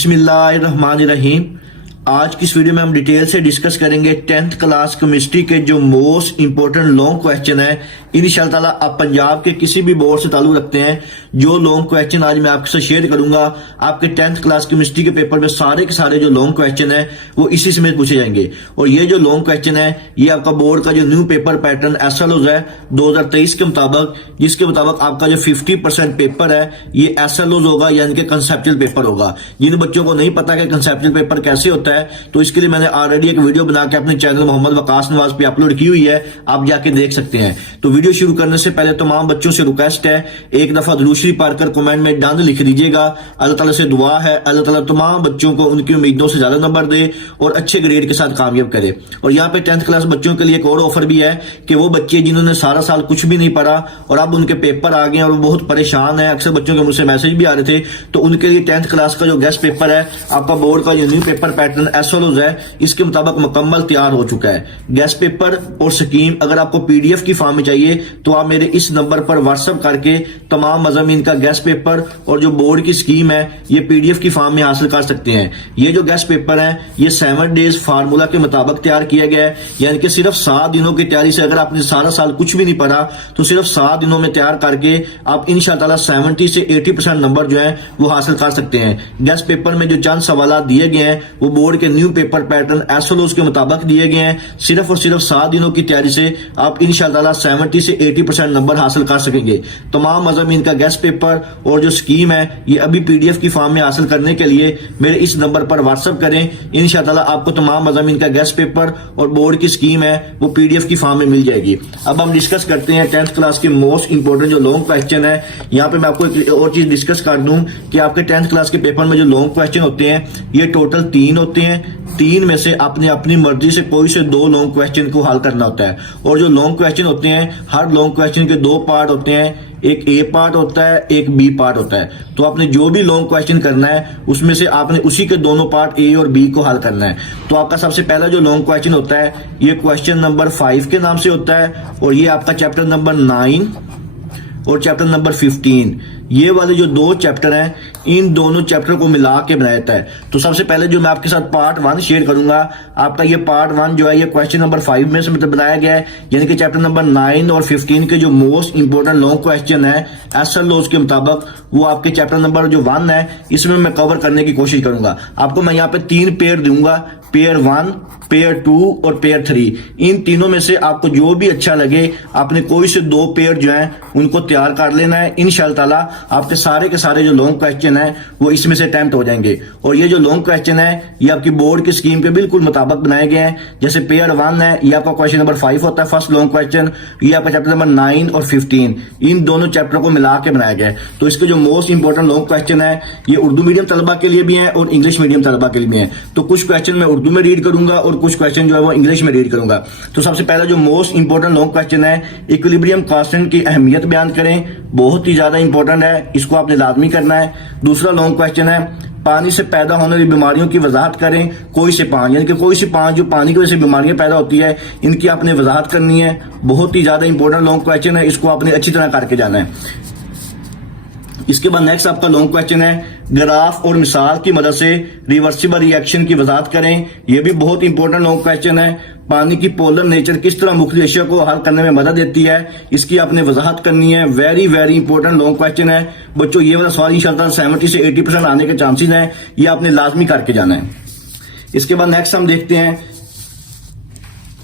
बिस्मिल्लाहिर्रहमानिर्रहीम। आज की इस वीडियो में हम डिटेल से डिस्कस करेंगे 10th क्लास केमिस्ट्री के जो मोस्ट इंपॉर्टेंट लॉन्ग क्वेश्चन है। इंशाअल्लाह ताला आप पंजाब के किसी भी बोर्ड से ताल्लुक रखते हैं, जो लॉन्ग क्वेश्चन आज मैं आपके साथ शेयर करूंगा, आपके 10th क्लास केमिस्ट्री के पेपर में सारे के सारे जो लॉन्ग क्वेश्चन है वो इसी समय पूछे जाएंगे। और ये जो लॉन्ग क्वेश्चन है ये आपका बोर्ड का जो न्यू पेपर पैटर्न SLOs है 2023 के मुताबिक, जिसके मुताबिक आपका जो 50% पेपर है ये SLOs होगा, यानी कि कंसेप्चुअल पेपर होगा। जिन बच्चों को नहीं पता कि कंसेप्चुअल पेपर कैसे होता है तो इसके लिए मैंने ऑलरेडी एक वीडियो बना के अपने चैनल मोहम्मद वकास नवाज पे अपलोड की हुई है, आप जाके देख सकते हैं। तो वीडियो शुरू करने से पहले तमाम बच्चों से रिक्वेस्ट है, एक दफा दुरूद शरीफ पढ़कर कमेंट में डन लिख दीजिएगा। अल्लाह ताला से दुआ है अल्लाह ताला तमाम बच्चों को उनकी उम्मीदों से ज्यादा नंबर दे और अच्छे ग्रेड के साथ कामयाब करे। और यहाँ पे 10th क्लास बच्चों के लिए एक और ऑफर भी है कि वो बच्चे जिन्होंने सारा साल कुछ भी नहीं पढ़ा और अब उनके पेपर आ गए और वो बहुत परेशान है, अक्सर बच्चों के मुझसे मैसेज भी आ रहे थे, तो उनके लिए 10th क्लास का जो गेस्ट पेपर है, आपका बोर्ड का जो न्यू पेपर पैटर्न SLOs है, इसके मुताबिक मुकम्मल तैयार हो चुका है। गेस्ट पेपर और स्कीम अगर आपको PDF की फॉर्म में चाहिए तो आप मेरे इस नंबर पर व्हाट्सएप करके तमाम मज़ामीन का गेस्ट पेपर और जो बोर्ड की स्कीम है ये PDF की फॉर्म में हासिल कर सकते हैं। ये जो गेस्ट पेपर है ये 7 डेज फार्मूला के मुताबिक तैयार किया गया है, यानी कि सिर्फ 7 दिनों की तैयारी से, अगर आपने सारा साल कुछ भी नहीं पढ़ा तो सिर्फ 7 दिनों में तैयार करके आप इंशाअल्लाह 70 से 80% नंबर जो है वो हासिल कर सकते हैं। गेस्ट पेपर में जो चंद सवाल दिए गए हैं वो बोर्ड के न्यू पेपर पैटर्न SLOs के मुताबिक दिए गए हैं। सिर्फ और सिर्फ 7 दिनों की तैयारी से आप इंशाअल्लाह 70 से 80% नंबर हासिल कर सकेंगे। तमाम मज़ामीन का गेस्ट पेपर और जो स्कीम है ये अभी PDF की फॉर्म में हासिल करने के लिए मेरे इस नंबर पर व्हाट्सएप करें। इंशाअल्लाह आपको तमाम मज़ामीन का गेस्ट पेपर और बोर्ड की स्कीम है वो PDF की फॉर्म में मिल जाएगी। अब हम डिस्कस करते हैं 10th क्लास के मोस्ट इंपोर्टेंट जो लॉन्ग क्वेश्चन है। यहाँ पे मैं आपको एक और चीज डिस्कस कर दूं कि आपके 10th क्लास के पेपर में जो लॉन्ग क्वेश्चन होते हैं ये टोटल 3 होते हैं। 3 में से आपने अपनी मर्जी से कोई से 2 लॉन्ग क्वेश्चन को हल करना होता है। और जो लॉन्ग क्वेश्चन होते हैं हर लॉन्ग क्वेश्चन के 2 पार्ट होते हैं, एक A पार्ट होता है, एक B पार्ट होता है। तो आपने जो भी लॉन्ग क्वेश्चन करना है उसमें से आपने उसी के दोनों पार्ट A और B को हल करना है। तो आपका सबसे पहला जो लॉन्ग क्वेश्चन होता है ये क्वेश्चन नंबर 5 के नाम से होता है और ये आपका चैप्टर नंबर 9 और चैप्टर नंबर 15, ये वाले जो 2 चैप्टर हैं इन दोनों चैप्टर को मिला के बनाया जाता है। तो सबसे पहले जो मैं आपके साथ पार्ट 1 शेयर करूंगा, आपका ये पार्ट 1 जो है ये क्वेश्चन नंबर 5 में से मतलब बनाया गया है, यानी कि चैप्टर नंबर 9 और 15 के जो मोस्ट इंपोर्टेंट लॉन्ग क्वेश्चन है SLOs के मुताबिक वो आपके चैप्टर नंबर जो 1 है इसमें मैं कवर करने की कोशिश करूंगा। आपको मैं यहाँ पे 3 पेयर दूंगा, पेयर 1, पेयर 2 और पेयर 3। इन तीनों में से आपको जो भी अच्छा लगे आपने कोई से 2 पेयर जो है उनको तैयार कर लेना है। इंशाअल्लाह ताला आपके सारे के सारे जो लॉन्ग क्वेश्चन है वो इसमें से अटेम्प्ट हो जाएंगे। और ये जो लॉन्ग क्वेश्चन है ये आपकी बोर्ड की स्कीम के बिल्कुल मुताबिक बनाए गए हैं। जैसे पेयर 1 है ये आपका क्वेश्चन नंबर 5 होता है, फर्स्ट लॉन्ग क्वेश्चन, ये आपका चैप्टर नंबर 9 और 15 इन दोनों चैप्टर को मिला के बनाया गया है। तो इसके जो मोस्ट इंपोर्टेंट लॉन्ग क्वेश्चन है ये उर्दू मीडियम तलबा के लिए भी है और इंग्लिश मीडियम तलबा के लिए भी है। तो कुछ क्वेश्चन मैं उर्दू में रीड करूंगा और कुछ क्वेश्चन जो है वो इंग्लिश में रीड करूंगा। तो सबसे पहला जो मोस्ट इंपोर्टेंट लॉन्ग क्वेश्चन है इक्विलिब्रियम कांस्टेंट की अहमियत बयान करें, बहुत ही ज्यादा इंपॉर्टेंट है, इसको आपने लाजमी करना है। दूसरा लॉन्ग क्वेश्चन है पानी से पैदा होने वाली बीमारियों की वजाहत करें, कोई से 5, यानी कि कोई से 5 जो पानी की वजह से बीमारियां पैदा होती है इनकी आपने वजाहत करनी है। बहुत ही ज्यादा इंपॉर्टेंट लॉन्ग क्वेश्चन है, इसको आपने अच्छी तरह करके जाना है। इसके बाद नेक्स्ट आपका लॉन्ग क्वेश्चन है ग्राफ और मिसाल की मदद से रिवर्सिबल रिएक्शन की वजाहत करें, यह भी बहुत इंपॉर्टेंट लॉन्ग क्वेश्चन है। पानी की पोलर नेचर किस तरह मुख्तलिफ अशिया को हल करने में मदद देती है, इसकी आपने वजाहत करनी है। Very very important long question है बच्चों, ये वाला सवाल इंशाअल्लाह 70 से 80% आने के चांसेस हैं, ये आपने लाजमी करके जाना है। इसके बाद नेक्स्ट हम देखते हैं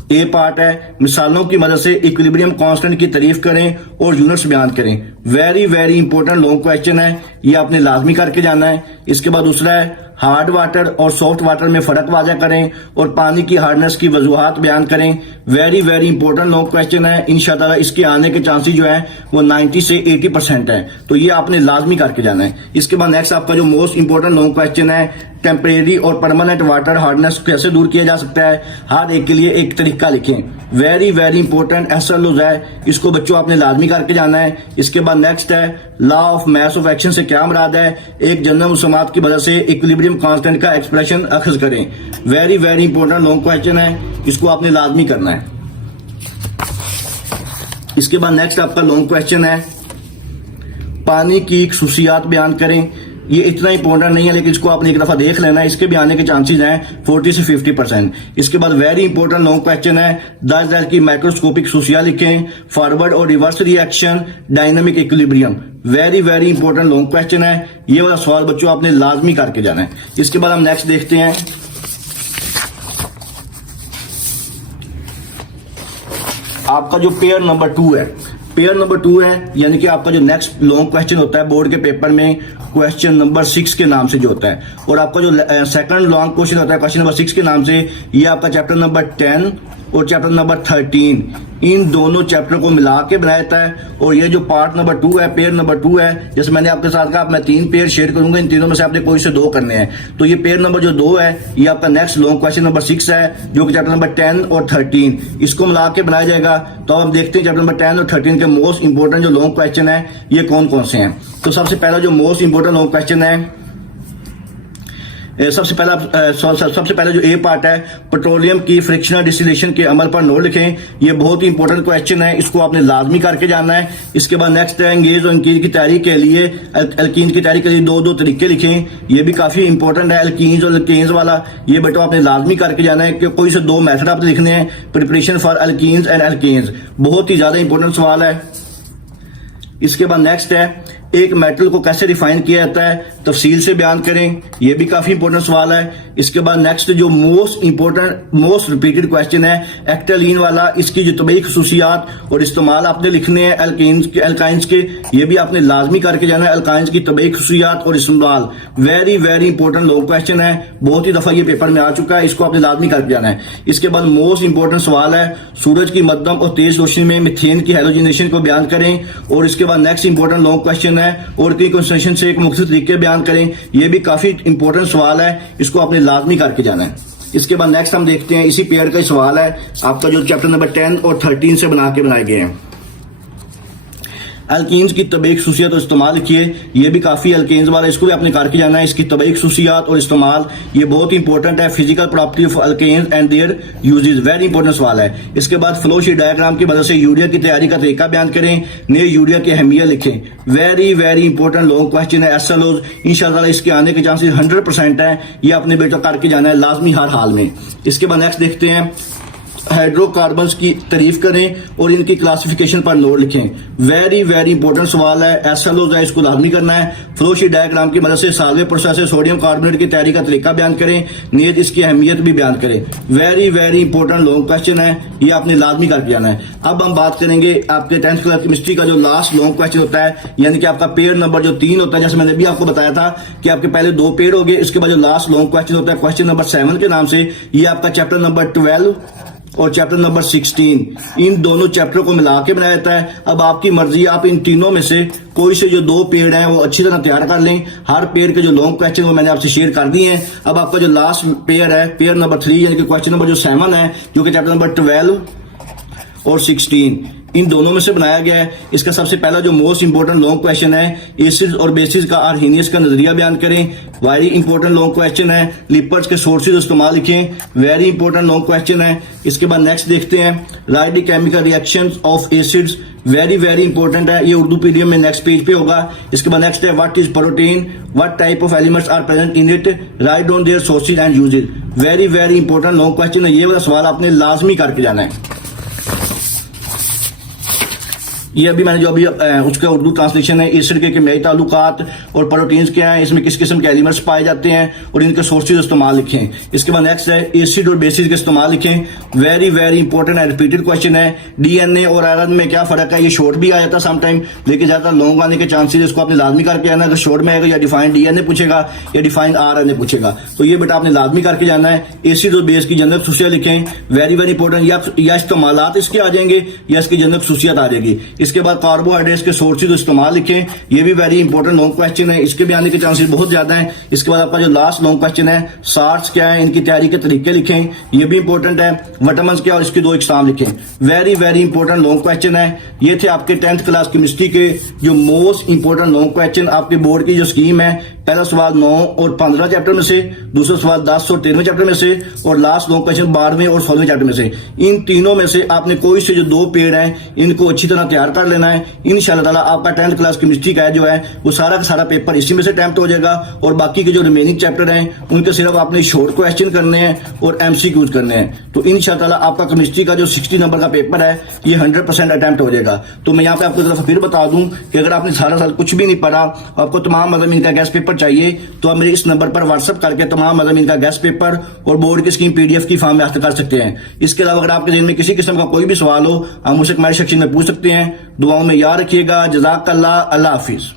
A पार्ट है मिसालों की मदद से इक्विलिब्रियम कांस्टेंट की तारीफ करें और यूनिट्स बयान करें। Very very important long question है, ये आपने लाजमी करके जाना है। इसके बाद दूसरा है हार्ड वाटर और सॉफ्ट वाटर में फर्क वाज़ा करें और पानी की हार्डनेस की वजूहात बयान करें। Very very important long question है, इंशाअल्लाह इसके आने के चांसेस जो है वो 90 से 80% है, तो ये आपने लाजमी करके जाना है। इसके बाद नेक्स्ट आपका जो मोस्ट इंपॉर्टेंट लॉन्ग क्वेश्चन है टेम्परेरी और परमानेंट वाटर हार्डनेस कैसे दूर किया जा सकता है, हर एक के लिए एक तरीका लिखें। वेरी वेरी इंपॉर्टेंट SLOs है, इसको बच्चों आपने लाजमी करके जाना है। इसके बाद नेक्स्ट है law of mass of action से क्या मुराद है, एक जनरल मुसम्मात की वजह से इक्विलिब्रियम कांस्टेंट का एक्सप्रेशन अखज़ करें। Very very important long question है, इसको आपने लाजमी करना है। इसके बाद नेक्स्ट आपका लॉन्ग क्वेश्चन है पानी की खुसूसियात बयान करें। ये इतना इंपॉर्टेंट नहीं है, लेकिन इसको आपने एक दफा देख लेना है, इसके भी आने के चांसेस हैं 40 से 50%। इसके बाद वेरी इंपॉर्टेंट लॉन्ग क्वेश्चन है 10 की माइक्रोस्कोपिक सुसिया लिखें, फॉरवर्ड और reverse reaction, dynamic equilibrium. Very very important long question है, ये वाला सवाल बच्चों आपने लाजमी करके जाना है। इसके बाद हम नेक्स्ट देखते हैं, आपका जो पेयर नंबर 2 है, पेयर नंबर 2 है यानी कि आपका जो नेक्स्ट लॉन्ग क्वेश्चन होता है बोर्ड के पेपर में क्वेश्चन नंबर 6 के नाम से जो होता है, और आपका जो सेकंड लॉन्ग क्वेश्चन होता है क्वेश्चन नंबर 6 के नाम से, ये आपका चैप्टर नंबर 10 और चैप्टर नंबर 13, इन दोनों चैप्टर को मिला के बनाया जाता है। और ये जो पार्ट नंबर 2 है, पेयर नंबर 2 है, जैसे मैंने आपके साथ कहा मैं 3 पेयर शेयर करूंगा, इन तीनों में से आपने कोई से 2 करने हैं। तो ये पेयर नंबर जो 2 है, ये आपका नेक्स्ट लॉन्ग क्वेश्चन नंबर 6 है, जो कि चैप्टर नंबर 10 और 13 इसको मिला के बनाया जाएगा। तो अब देखते हैं चैप्टर नंबर 10 और 13 के मोस्ट इंपोर्टेंट जो लॉन्ग क्वेश्चन है ये कौन कौन से हैं। तो सबसे पहला जो मोस्ट इंपोर्टेंट लॉन्ग क्वेश्चन है, सबसे पहला जो ए पार्ट है, पेट्रोलियम की फ्रिक्शनल डिस्टिलेशन के अमल पर नोट लिखें। ये बहुत ही इंपॉर्टेंट क्वेश्चन है, इसको आपने लाजमी करके जाना है। इसके बाद नेक्स्ट है एंगेज और एल्कीन की तैयारी के लिए, एल्कीन की तैयारी के लिए 2 तरीके लिखें। ये भी काफी इंपॉर्टेंट है, एल्कीन्स और एल्केन्स वाला, ये बेटा आपने लाजमी करके जाना है कि कोई से 2 मेथड आपने लिखने हैं, preparation for alkynes and alkenes. बहुत ही ज्यादा इंपॉर्टेंट सवाल है। इसके बाद नेक्स्ट है एक मेटल को कैसे रिफाइन किया जाता है, तफसील से बयान करें। यह भी काफी इंपॉर्टेंट सवाल है। इसके बाद नेक्स्ट जो most important most repeated question है एक्टेलीन वाला, इसकी जो तबई खसूसियात और इस्तेमाल आपने लिखने हैं एल्काइंस के, ये भी आपने लाजमी करके जाना है। एल्काइंस की तबई खसूसियात और इस्तेमाल very very important long question है, बहुत ही दफा ये पेपर में आ चुका है, इसको आपने लाजमी करके जाना है। इसके बाद मोस्ट इंपॉर्टेंट सवाल है सूरज की मध्यम और तेज रोशनी में मीथेन की हैलोजिनेशन को बयान करें। और इसके बाद नेक्स्ट इंपॉर्टेंट लॉन्ग क्वेश्चन है और की कंसंट्रेशन से एक मुख्तलिफ तरीके बयान करें। यह भी काफी इंपॉर्टेंट सवाल है, इसको आपने लाजमी करके जाना है। इसके बाद नेक्स्ट हम देखते हैं, इसी पेयर का सवाल है आपका जो चैप्टर नंबर 10 और 13 से बना के बनाए गए हैं। अल्कीन्स की तबई खसूसियात और इस्तेमाल लिखिए। ये भी काफी अल्केन्स वाला, इसको भी आपने करके जाना है। इसकी तबई खसूसियात और इस्तेमाल ये बहुत इंपॉर्टेंट है। Physical property of alkenes and their uses, very important सवाल है। इसके बाद फ्लो शीट डायग्राम की मदद से यूरिया की तैयारी का तरीका बयान करें। नए यूरिया की अहमियत लिखें। Very very important long question है। एसएलओज इंशाल्लाह इसके आने के चांसेस 100% है, ये आपने बेटा करके जाना है लाजमी हर हाल में। इसके बाद नेक्स्ट देखते हैं, हाइड्रोकार्बन्स की तारीफ करें और इनकी क्लासिफिकेशन पर नोट लिखें। वेरी वेरी इंपॉर्टेंट सवाल है, एसएलओ है, इसको लाजमी करना है। फ्लो शीट डायग्राम की मदद से सालवे प्रोसेस से सोडियम कार्बोनेट की तैयारी का तरीका बयान करें। नियत इसकी अहमियत भी बयान करें। Very very important long question है, ये आपने लाजमी करके जाना है। अब हम बात करेंगे आपके 10th क्लास केमिस्ट्री का जो लास्ट लॉन्ग क्वेश्चन होता है, यानी कि आपका पेयर नंबर जो 3 होता है। जैसे मैंने भी आपको बताया था कि आपके पहले 2 पेयर हो गए, इसके बाद जो लास्ट लॉन्ग क्वेश्चन होता है क्वेश्चन नंबर 7 के नाम से, ये आपका चैप्टर नंबर 12 और चैप्टर नंबर 16, इन दोनों चैप्टर को मिला के बनाया जाता है। अब आपकी मर्जी, आप इन तीनों में से कोई से जो 2 पेड़ हैं वो अच्छी तरह तैयार कर लें। हर पेड़ के जो लॉन्ग क्वेश्चन वो मैंने आपसे शेयर कर दिए हैं। अब आपका जो लास्ट पेयर है, पेयर नंबर 3 यानी कि क्वेश्चन नंबर जो 7 है, जो कि चैप्टर नंबर 12 और 16, इन दोनों में से बनाया गया है। इसका सबसे पहला जो मोस्ट इंपोर्टेंट लॉन्ग क्वेश्चन है, एसिड्स और बेसिस का आर्हेनियस का नजरिया बयान करें। वेरी इंपॉर्टेंट लॉन्ग क्वेश्चन है। लिपर्ड्स के सोर्सेज इस्तेमाल लिखें। वेरी इंपॉर्टेंट लॉन्ग क्वेश्चन है। इसके बाद नेक्स्ट देखते हैं, write the chemical reactions of acids. Very very important है, ये उर्दू पीडीएफ में नेक्स्ट पेज पे होगा। इसके बाद नेक्स्ट है, what is protein, what type of elements are present in it, write down their sources and uses. Very very important long question है, ये वाला सवाल आपने लाजमी करके जाना है। ये अभी मैंने जो अभी उसका उर्दू ट्रांसलेशन है, एसिड के केमियाई ताल्लुकात और प्रोटीन्स क्या हैं, इसमें किस किस्म के एलिमेंट्स पाए जाते हैं और इनके सोर्सेज इस्तेमाल लिखें। इसके बाद नेक्स्ट है, एसिड और बेसिस के इस्तेमाल लिखें। वेरी वेरी इंपॉर्टेंट है, रिपीटेड क्वेश्चन है। डीएनए और आयरन में क्या फर्क है, ये शॉर्ट भी आ जाता है समटाइम, लेकिन ज्यादातर लॉन्ग आने के चांसेस, इसको आपने लाजमी करके आना है। अगर शॉर्ट में आएगा या डिफाइंड डीएनए पूछेगा या डिफाइंड आरएनए पूछेगा, तो ये बेटा आपने लाजमी करके जाना है। एसिड और बेस की जनरल खसूसियात लिखें। वेरी वेरी इंपॉर्टेंट, या इस्तेमालात इसके आ जाएंगे या इसकी जनरल खसूसियात आ जाएगी। इसके बाद कार्बोहाइड्रेट्स के सोर्सेज इस्तेमाल लिखें। ये भी वेरी इंपॉर्टेंट लॉन्ग क्वेश्चन है, इसके भी आने के चांसेस बहुत ज्यादा हैं। इसके बाद आपका जो लास्ट लॉन्ग क्वेश्चन है, सार्ट्स क्या है, इनकी तैयारी के तरीके लिखें। ये भी इंपॉर्टेंट है। विटामिन्स क्या और इसकी 2 इकसाम लिखें। Very very important long question है। ये थे आपके 10th क्लास केमिस्ट्री के जो मोस्ट इंपॉर्टेंट लॉन्ग क्वेश्चन। आपके बोर्ड की जो स्कीम है, पहला सवाल 9 और 15 चैप्टर में से, दूसरा सवाल 10 और 13वें चैप्टर में से, और लास्ट लॉन्ग क्वेश्चन 12वें और 16वें चैप्टर में से। इन तीनों में से आपने कोई से जो 2 पेड़ हैं इनको अच्छी तरह तैयार तैयार कर लेना है। इंशाल्लाह ताला आपका 10th क्लास केमिस्ट्री का जो है वो सारा का सारा पेपर इसी में से अटेम्प्ट हो जाएगा और बाकी के जो रिमेनिंग चैप्टर हैं उनके सिर्फ आपने शॉर्ट क्वेश्चन करने हैं और एमसीक्यूज करने हैं। तो इंशाल्लाह ताला आपका केमिस्ट्री का जो 60 नंबर का पेपर है ये 100% अटेम्प्ट हो जाएगा। तो मैं यहाँ पे आपको तरफ फिर बता दूं कि अगर आपने सारा साल कुछ भी नहीं पढ़ा, आपको तमाम मज़ामीन का गेस्ट पेपर चाहिए तो आप मेरे इस नंबर पर व्हाट्सअप करके तमाम मज़ामीन का गेस्ट पेपर और बोर्ड की स्कीम PDF की फॉर्म में हासिल कर सकते हैं। इसके अलावा अगर आपके ज़हन में किसी किस्म का कोई भी सवाल हो आप मुझसे कमेंट सेक्शन में पूछ सकते हैं। दुआओं में याद रखिएगा। जज़ाकल्लाह। अल्लाह हाफिज।